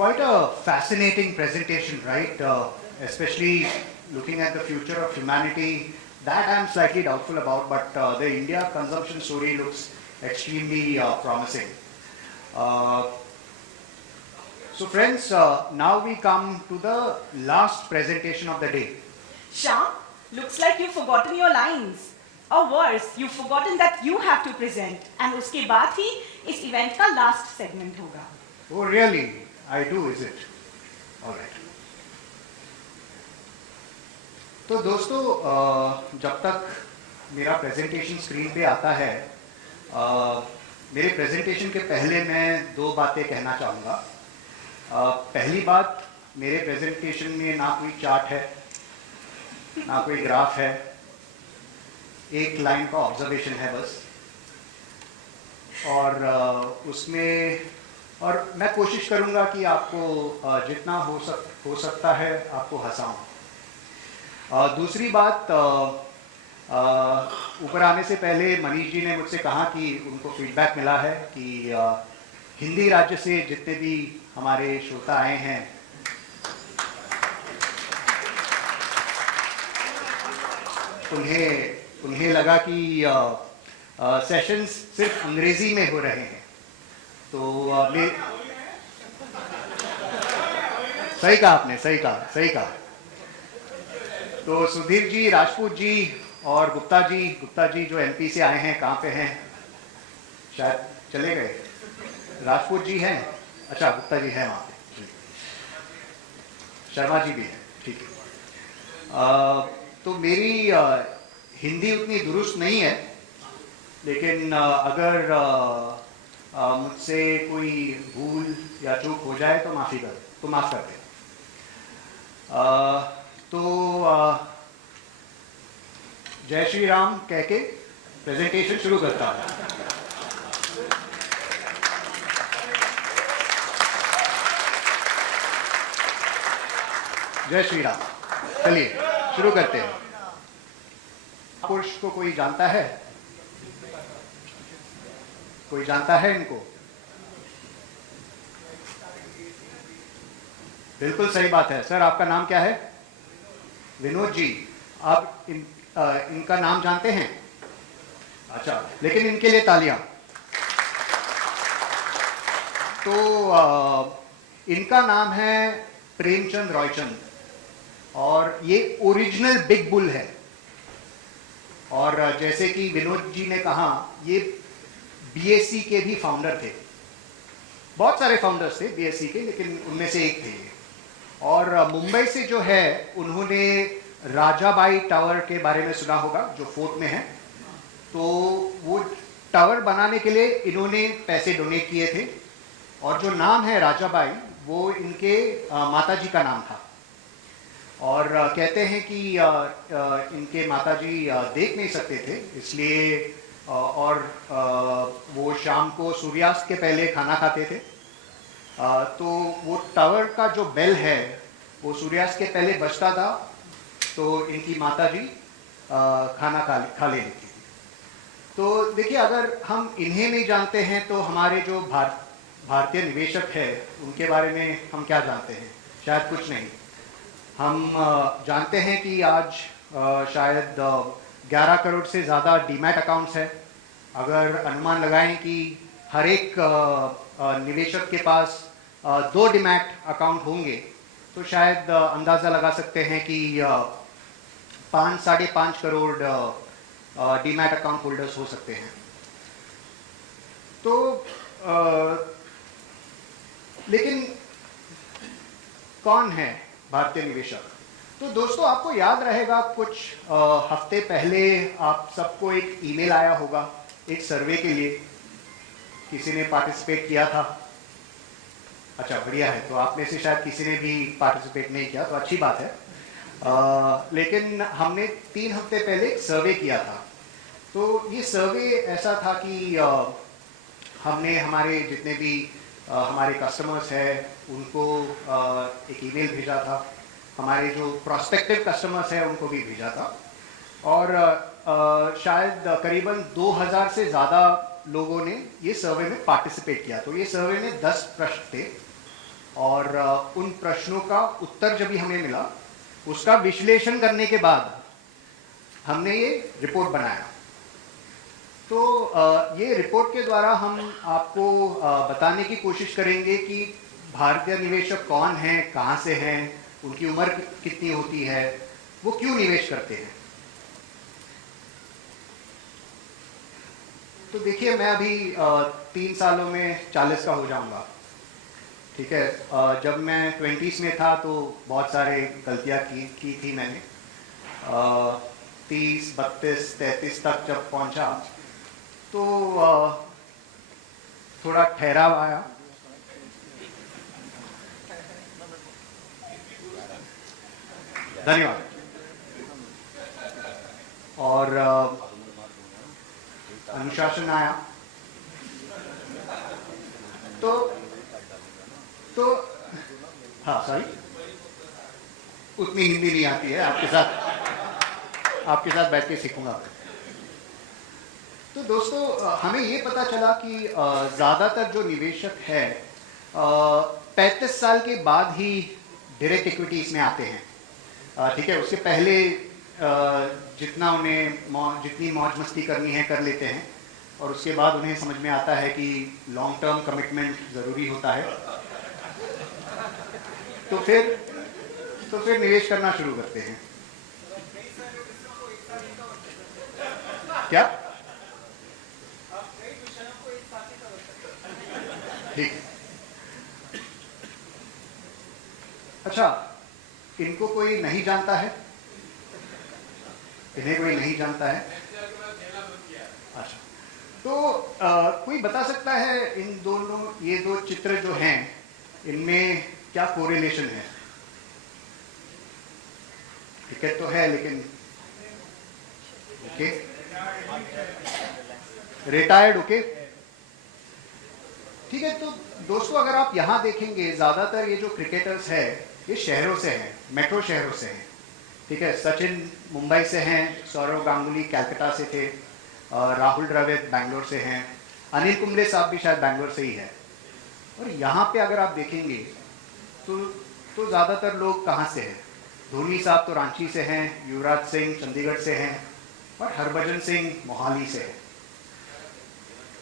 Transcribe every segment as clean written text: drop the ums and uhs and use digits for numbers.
quite a fascinating presentation, right? Especially looking at the future of humanity. That I'm slightly doubtful about, but the India consumption story looks extremely promising. So friends, now we come to the last presentation of the day. Shyam, looks like you've forgotten your lines. Or worse, you've forgotten that you have to present. And उसके बाद ही इस event का last segment होगा. Oh really? I do, is it? All right. तो दोस्तों, जब तक मेरा प्रेजेंटेशन स्क्रीन पे आता है, मेरे प्रेजेंटेशन के पहले मैं दो बातें कहना चाहूँगा. पहली बात, मेरे प्रेजेंटेशन में ना कोई चार्ट है, ना कोई ग्राफ है, एक लाइन का ऑब्जर्वेशन है बस. और उसमें मैं कोशिश करूँगा कि आपको जितना हो सकता है आपको हंसाऊँ. दूसरी बात, ऊपर आने से पहले मनीष जी ने मुझसे कहा कि उनको फीडबैक मिला है कि हिंदी राज्य से जितने भी हमारे श्रोता आए हैं, उन्हें लगा कि सेशंस सिर्फ अंग्रेजी में हो रहे हैं. तो सही कहा आपने, सही कहा. तो सुधीर जी, राजपूत जी और गुप्ता जी जो एमपी से आए हैं, कहाँ पे हैं? शायद चले गए. राजपूत जी हैं, अच्छा गुप्ता जी हैं वहाँ पे, शर्मा जी भी हैं, ठीक है. तो मेरी हिंदी उतनी दुरुस्त नहीं है, लेकिन अगर मुझसे कोई भूल या चूक हो जाए तो माफ़ कर दें. तो जय श्री राम कह के प्रेजेंटेशन शुरू करता हूँ. जय श्री राम. चलिए शुरू करते हैं. पुरुष को कोई जानता है? कोई जानता है इनको? बिल्कुल सही बात है. सर आपका नाम क्या है? विनोद जी. आप इनका नाम जानते हैं? अच्छा, लेकिन इनके लिए तालियां. तो इनका नाम है प्रेमचंद रॉयचंद और ये ओरिजिनल बिग बुल है. और जैसे कि विनोद जी ने कहा, ये बीएससी के भी फाउंडर थे. बहुत सारे फाउंडर्स थे बीएससी के, लेकिन उनमें से एक थे ये. और मुंबई से जो है, उन्होंने राजाबाई टावर के बारे में सुना होगा, जो फोर्ट में है. तो वो टावर बनाने के लिए इन्होंने पैसे डोनेट किए थे. और जो नाम है राजाबाई, वो इनके माताजी का नाम था. और कहते हैं कि इनके माताजी देख नहीं सकते थे, इसलिए और वो शाम को सूर्यास्त के पहले खाना खाते थे. तो वो टावर का जो बेल है, वो सूर्यास्त के पहले बजता था, तो इनकी माताजी खाना खा लेती थी. तो देखिए, अगर हम इन्हें नहीं जानते हैं तो हमारे जो भारतीय निवेशक है, उनके बारे में हम क्या जानते हैं? शायद कुछ नहीं. हम जानते हैं कि आज शायद 11 करोड़ से ज़्यादा डीमैट अकाउंट्स है. अगर अनुमान लगाएं कि हर एक निवेशक के पास 2 डीमैट अकाउंट होंगे, तो शायद अंदाज़ा लगा सकते हैं कि 5-5.5 करोड़ डीमैट अकाउंट होल्डर्स हो सकते हैं. तो लेकिन कौन है भारतीय निवेशक? तो दोस्तों, आपको याद रहेगा, कुछ हफ्ते पहले आप सबको एक ईमेल आया होगा एक सर्वे के लिए. किसी ने पार्टिसिपेट किया था? अच्छा, बढ़िया है. तो आप में से शायद किसी ने भी पार्टिसिपेट नहीं किया, तो अच्छी बात है. लेकिन हमने 3 हफ्ते पहले एक सर्वे किया था. तो ये सर्वे ऐसा था कि हमने हमारे जितने भी हमारे कस्टमर्स हैं, उनको एक ईमेल भेजा था. हमारे जो प्रोस्पेक्टिव कस्टमर्स हैं, उनको भी भेजा था. और शायद करीबन 2000 से ज़्यादा लोगों ने ये सर्वे में पार्टिसिपेट किया. तो ये सर्वे में 10 प्रश्न थे और उन प्रश्नों का उत्तर जब भी हमें मिला, उसका विश्लेषण करने के बाद हमने ये रिपोर्ट बनाया। तो ये रिपोर्ट के द्वारा हम आपको बताने की कोशिश करेंगे कि भारतीय निवेशक कौन हैं, कहाँ से हैं, उनकी उम्र कितनी होती है, वो क्यों निवेश करते हैं। तो देखिए, मैं अभी 3 सालों में 40 का हो जाऊंगा, ठीक है। जब मैं 20s में था तो बहुत सारे गलतियां की थी मैंने। 30, 32, 33 तक जब पहुंचा तो थोड़ा ठहराव आया। धन्यवाद। और अनुशासन आया। तो हाँ, सॉरी, उतनी हिंदी नहीं आती है, आपके साथ बैठ के सीखूंगा। तो दोस्तों, हमें ये पता चला कि ज़्यादातर जो निवेशक है 35 साल के बाद ही डायरेक्ट इक्विटीज में आते हैं, ठीक है। उससे पहले जितना उन्हें जितनी मौज मस्ती करनी है कर लेते हैं, और उसके बाद उन्हें समझ में आता है कि लॉन्ग टर्म कमिटमेंट ज़रूरी होता है, तो फिर निवेश करना शुरू करते हैं। क्या? ठीक। अच्छा, इनको कोई नहीं जानता है? इन्हें कोई नहीं जानता है? अच्छा, तो कोई बता सकता है ये दो चित्र जो हैं, इनमें क्या कोरिलेशन है? टिकट तो है, लेकिन ओके, रिटायर्ड, ओके, ठीक है। तो दोस्तों, अगर आप यहाँ देखेंगे, ज़्यादातर ये जो क्रिकेटर्स हैं ये शहरों से हैं, मेट्रो शहरों से हैं, ठीक है। सचिन मुंबई से हैं, सौरव गांगुली कलकत्ता से थे, राहुल द्रविड़ बैंगलोर से हैं, अनिल कुंबले साहब भी शायद बैंगलोर से ही है। और यहाँ पे अगर आप देखेंगे तो ज़्यादातर लोग कहाँ से हैं? धोनी साहब तो रांची से हैं, युवराज सिंह चंडीगढ़ से हैं, और हरभजन सिंह मोहाली से हैं।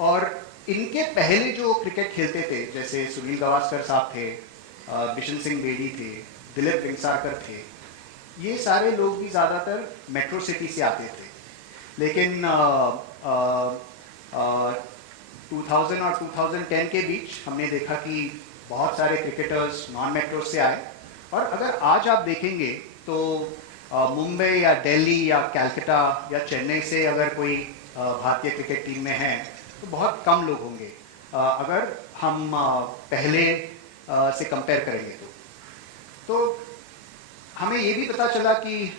और इनके पहले जो क्रिकेट खेलते थे, जैसे सुनील गावस्कर साहब थे, बिशन सिंह बेदी थे, दिलीप वेंगसरकर थे, ये सारे लोग भी ज़्यादातर मेट्रो सिटी से आते थे। लेकिन 2000 और 2010 के बीच हमने देखा कि बहुत सारे क्रिकेटर्स नॉन मेट्रो से आए। और अगर आज आप देखेंगे तो मुंबई या दिल्ली या कलकत्ता या चेन्नई से अगर कोई भारतीय क्रिकेट टीम में है तो बहुत कम लोग होंगे, अगर हम पहले से कंपेयर करेंगे तो हमें ये भी पता चला कि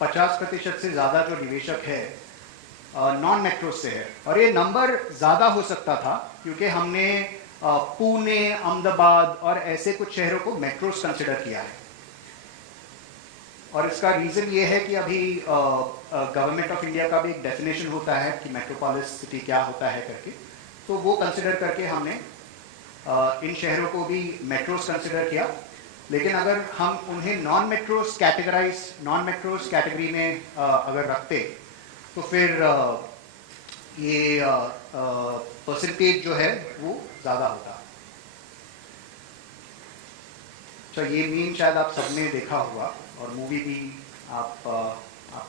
50% से ज़्यादा जो निवेशक है नॉन मेट्रो से है। और ये नंबर ज़्यादा हो सकता था क्योंकि हमने पुणे, अहमदाबाद और ऐसे कुछ शहरों को मेट्रोस कंसिडर किया है। और इसका रीज़न ये है कि अभी गवर्नमेंट ऑफ इंडिया का भी एक डेफिनेशन होता है कि मेट्रोपोलिस सिटी क्या होता है करके, तो वो कंसिडर करके हमने इन शहरों को भी मेट्रोस कंसिडर किया। लेकिन अगर हम उन्हें नॉन मेट्रोस कैटेगरी में अगर रखते तो फिर ये परसेंटेज जो है वो ज़्यादा होता। तो ये मीम शायद आप सबने देखा होगा, और मूवी भी आप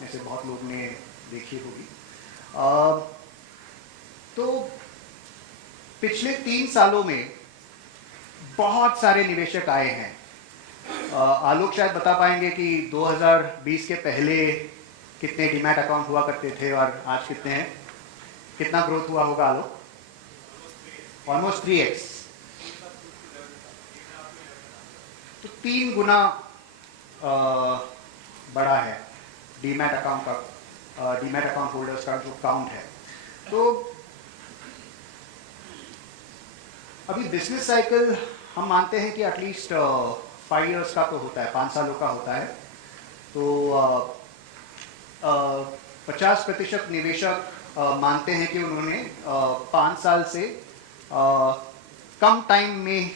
में से बहुत लोग ने देखी होगी। तो पिछले 3 सालों में बहुत सारे निवेशक आए हैं। आलोक शायद बता पाएंगे कि 2020 के पहले कितने डीमैट अकाउंट हुआ करते थे और आज कितने हैं? कितना ग्रोथ हुआ होगा आलोक? ऑलमोस्ट 3x, तो 3 गुना बड़ा है डीमैट अकाउंट का, डीमैट अकाउंट होल्डर्स का जो काउंट है। तो अभी बिजनेस साइकिल हम मानते हैं कि एटलीस्ट 5 इयर्स का तो होता है, 5 सालों का होता है। तो 50% निवेशक मानते हैं कि उन्होंने 5 साल से कम टाइम में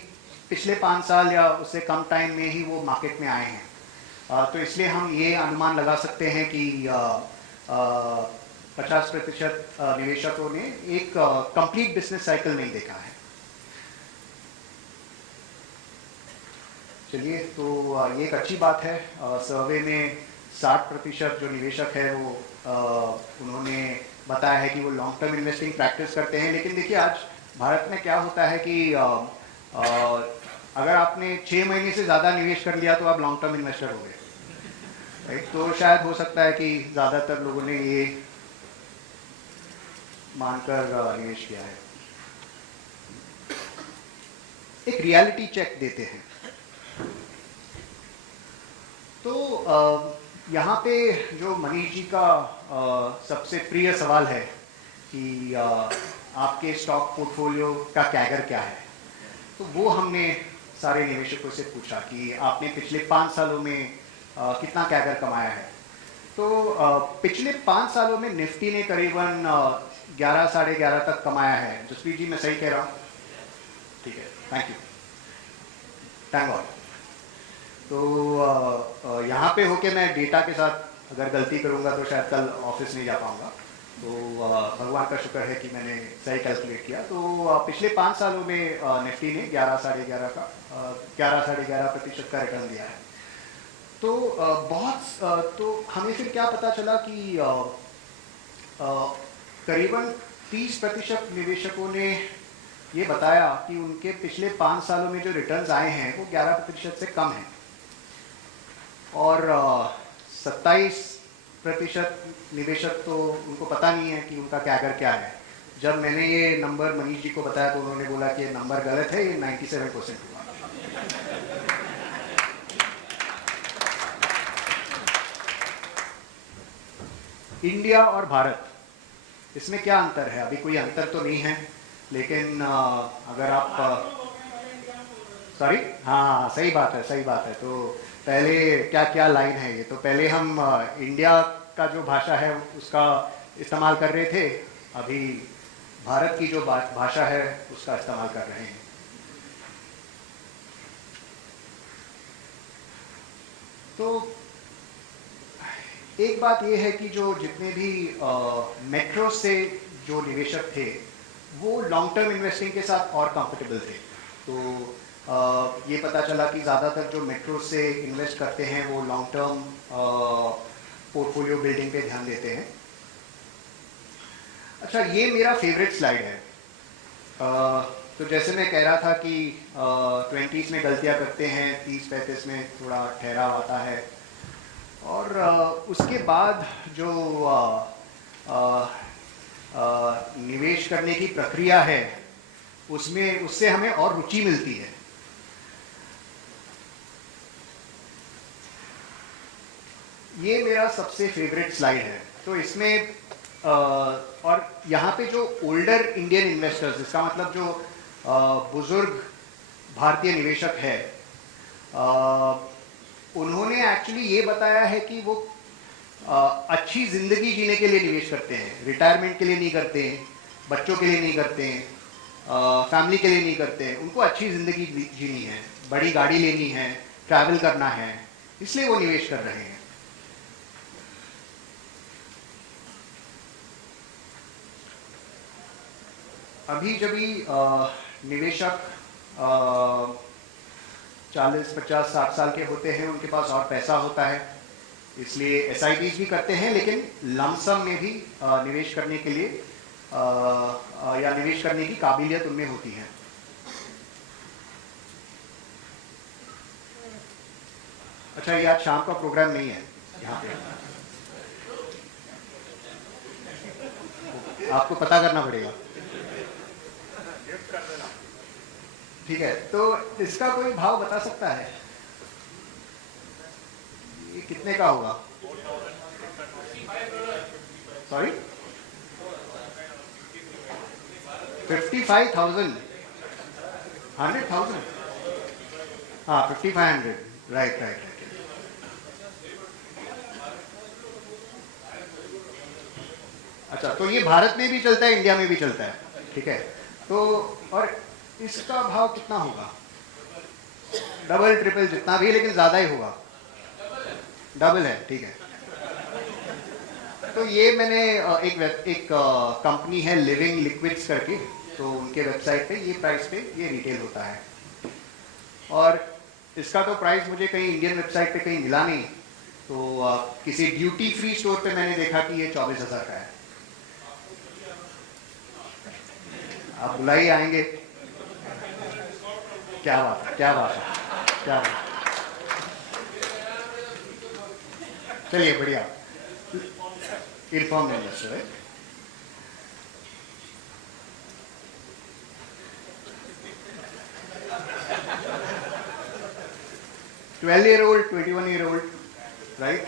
पिछले 5 साल या उससे कम टाइम में ही वो मार्केट में आए हैं। तो इसलिए हम ये अनुमान लगा सकते हैं कि 50% निवेशकों ने एक कंप्लीट बिजनेस साइकिल नहीं देखा है। चलिए, तो ये एक अच्छी बात है। सर्वे में 60% जो निवेशक है वो उन्होंने बताया है कि वो लॉन्ग टर्म इन्वेस्टिंग प्रैक्टिस करते हैं। लेकिन देखिए, आज भारत में क्या होता है कि अगर आपने 6 महीने से ज़्यादा निवेश कर लिया तो आप लॉन्ग टर्म इन्वेस्टर हो गए, राइट। तो शायद हो सकता है कि ज़्यादातर लोगों ने ये मानकर निवेश किया है। एक रियलिटी चेक देते हैं। तो यहाँ पे जो मनीष जी का सबसे प्रिय सवाल है कि आपके स्टॉक पोर्टफोलियो का कैगर क्या है, तो वो हमने सारे निवेशकों से पूछा कि आपने पिछले 5 सालों में कितना कैगर कमाया है। तो पिछले 5 सालों में निफ्टी ने करीबन 11 साढ़े 11 तक कमाया है। जसवीर जी, मैं सही कह रहा हूँ? ठीक है, थैंक यू, थैंक गॉड। तो यहाँ पे होके मैं डेटा के साथ अगर गलती करूँगा तो शायद कल ऑफिस नहीं जा पाऊँगा। तो भगवान का शुक्र है कि मैंने सही कैलकुलेट किया। तो पिछले 5 सालों में निफ्टी ने 11 साढ़े 11% का रिटर्न दिया है। तो तो हमें फिर क्या पता चला कि करीबन 30% निवेशकों ने ये बताया कि उनके पिछले 5 सालों में जो रिटर्न्स आए हैं वो 11% से कम हैं, और 27% निवेशक तो उनको पता नहीं है कि उनका कैगर क्या है। जब मैंने ये नंबर मनीष जी को बताया तो उन्होंने बोला कि ये नंबर गलत है, ये 97% हुआ। इंडिया और भारत, इसमें क्या अंतर है? अभी कोई अंतर तो नहीं है, लेकिन अगर आप सॉरी, हाँ सही बात है, सही बात है। तो पहले क्या क्या लाइन है ये, तो पहले हम इंडिया का जो भाषा है उसका इस्तेमाल कर रहे थे, अभी भारत की जो भाषा है उसका इस्तेमाल कर रहे हैं। तो एक बात ये है कि जो जितने भी मेट्रो से जो निवेशक थे वो लॉन्ग टर्म इन्वेस्टिंग के साथ और कंफर्टेबल थे। तो ये पता चला कि ज़्यादातर जो मेट्रो से इन्वेस्ट करते हैं वो लॉन्ग टर्म पोर्टफोलियो बिल्डिंग पे ध्यान देते हैं। अच्छा, ये मेरा फेवरेट स्लाइड है। तो जैसे मैं कह रहा था कि 20s में गलतियां करते हैं, 30-35 में थोड़ा ठहराव आता है, और उसके बाद जो निवेश करने की प्रक्रिया है उससे हमें और रुचि मिलती है। ये मेरा सबसे फेवरेट स्लाइड है। तो इसमें और यहाँ पे जो ओल्डर इंडियन इन्वेस्टर्स, इसका मतलब जो बुजुर्ग भारतीय निवेशक है, उन्होंने एक्चुअली ये बताया है कि वो अच्छी जिंदगी जीने के लिए निवेश करते हैं, रिटायरमेंट के लिए नहीं करते हैं, बच्चों के लिए नहीं करते हैं, फैमिली के लिए नहीं करते हैं। उनको अच्छी जिंदगी जीनी है, बड़ी गाड़ी लेनी है, ट्रैवल करना है, इसलिए वो निवेश कर रहे हैं। अभी जब भी निवेशक 40, 50, 60 साल के होते हैं, उनके पास और पैसा होता है, इसलिए SIPs भी करते हैं, लेकिन लमसम में भी निवेश करने के लिए या निवेश करने की काबिलियत उनमें होती है। अच्छा, ये आज शाम का प्रोग्राम नहीं है यहाँ पे, आपको पता करना पड़ेगा। ठीक है, तो इसका कोई भाव बता सकता है? ये कितने का होगा? सॉरी, 55,000, 100,000, हाँ 5500, राइट राइट राइट। अच्छा, तो ये भारत में भी चलता है, इंडिया में भी चलता है, ठीक है। तो और इसका भाव कितना होगा? डबल ट्रिपल जितना भी, लेकिन ज़्यादा ही होगा। डबल है, ठीक है। तो ये मैंने एक कंपनी है लिविंग लिक्विड्स करके, तो उनके वेबसाइट पे ये प्राइस पे ये रिटेल होता है। और इसका तो प्राइस मुझे कहीं इंडियन वेबसाइट पे कहीं मिला नहीं, तो किसी ड्यूटी फ्री स्टोर पे मैंने देखा कि ये 24,000 का है। आप बुलाई आएंगे? क्या बात है, क्या बात है, क्या बात है। चलिए बढ़िया, इन्फॉर्म इन्वेस्टर है। $12-year-old, 21-year-old, right?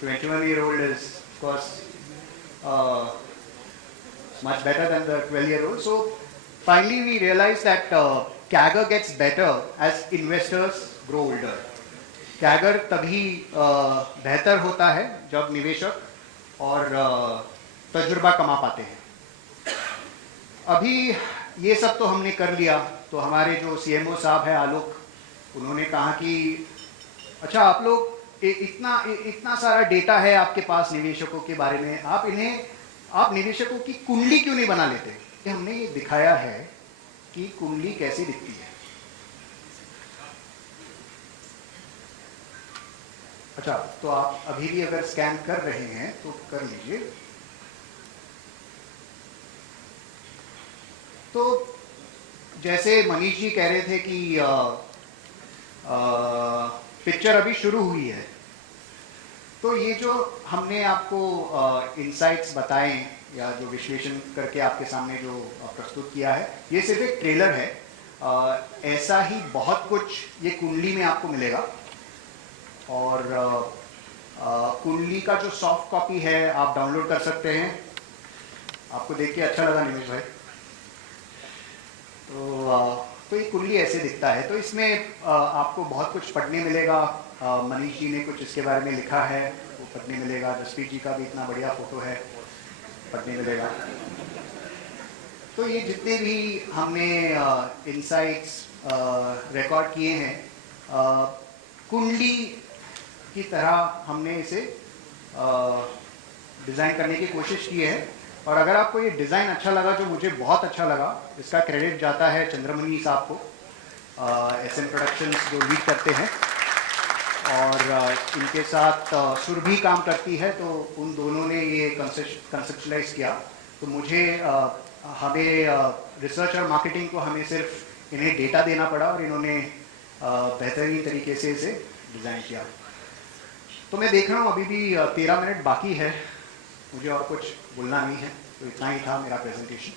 21-year-old is, of course, much better than the 12-year-old. So finally we realized that CAGR gets better as investors grow older. CAGR तभी बेहतर होता है जब निवेशक और तजुर्बा कमा पाते हैं। अभी ये सब तो हमने कर लिया, तो हमारे जो CMO साहब है आलोक, उन्होंने कहा कि अच्छा आप लोग इतना सारा डेटा है आपके पास निवेशकों के बारे में, आप निवेशकों की कुंडली क्यों नहीं बना लेते? हमने ये दिखाया है कि कुंडली कैसे दिखती है। अच्छा, तो आप अभी भी अगर स्कैन कर रहे हैं तो कर लीजिए। तो जैसे मनीष जी कह रहे थे कि पिक्चर अभी शुरू हुई है, तो ये जो हमने आपको इनसाइट्स बताए या जो विश्लेषण करके आपके सामने जो प्रस्तुत किया है, ये सिर्फ एक ट्रेलर है। ऐसा ही बहुत कुछ ये कुंडली में आपको मिलेगा। और कुंडली का जो सॉफ्ट कॉपी है आप डाउनलोड कर सकते हैं। आपको देख के अच्छा लगा निमेश भाई? तो ये कुंडली ऐसे दिखता है। तो इसमें आपको बहुत कुछ पढ़ने मिलेगा। मनीष जी ने कुछ इसके बारे में लिखा है, वो पढ़ने मिलेगा। जसप्रीत जी का भी इतना बढ़िया फोटो है, पढ़ने मिलेगा। तो ये जितने भी हमने इनसाइट्स रिकॉर्ड किए हैं, कुंडली की तरह हमने इसे डिज़ाइन करने की कोशिश की है। और अगर आपको ये डिज़ाइन अच्छा लगा, जो मुझे बहुत अच्छा लगा, इसका क्रेडिट जाता है चंद्रमणि साहब को, SM प्रोडक्शंस जो लीड करते हैं, और इनके साथ सुरभि काम करती है, तो उन दोनों ने ये कंसेप्चुलाइज किया। तो मुझे हमें रिसर्च और मार्केटिंग को हमें सिर्फ इन्हें डेटा देना पड़ा और इन्होंने बेहतरीन तरीके से इसे डिज़ाइन किया। तो मैं देख रहा हूँ अभी भी 13 मिनट बाकी है, मुझे और कुछ बोलना नहीं है। तो इतना ही था मेरा प्रेजेंटेशन।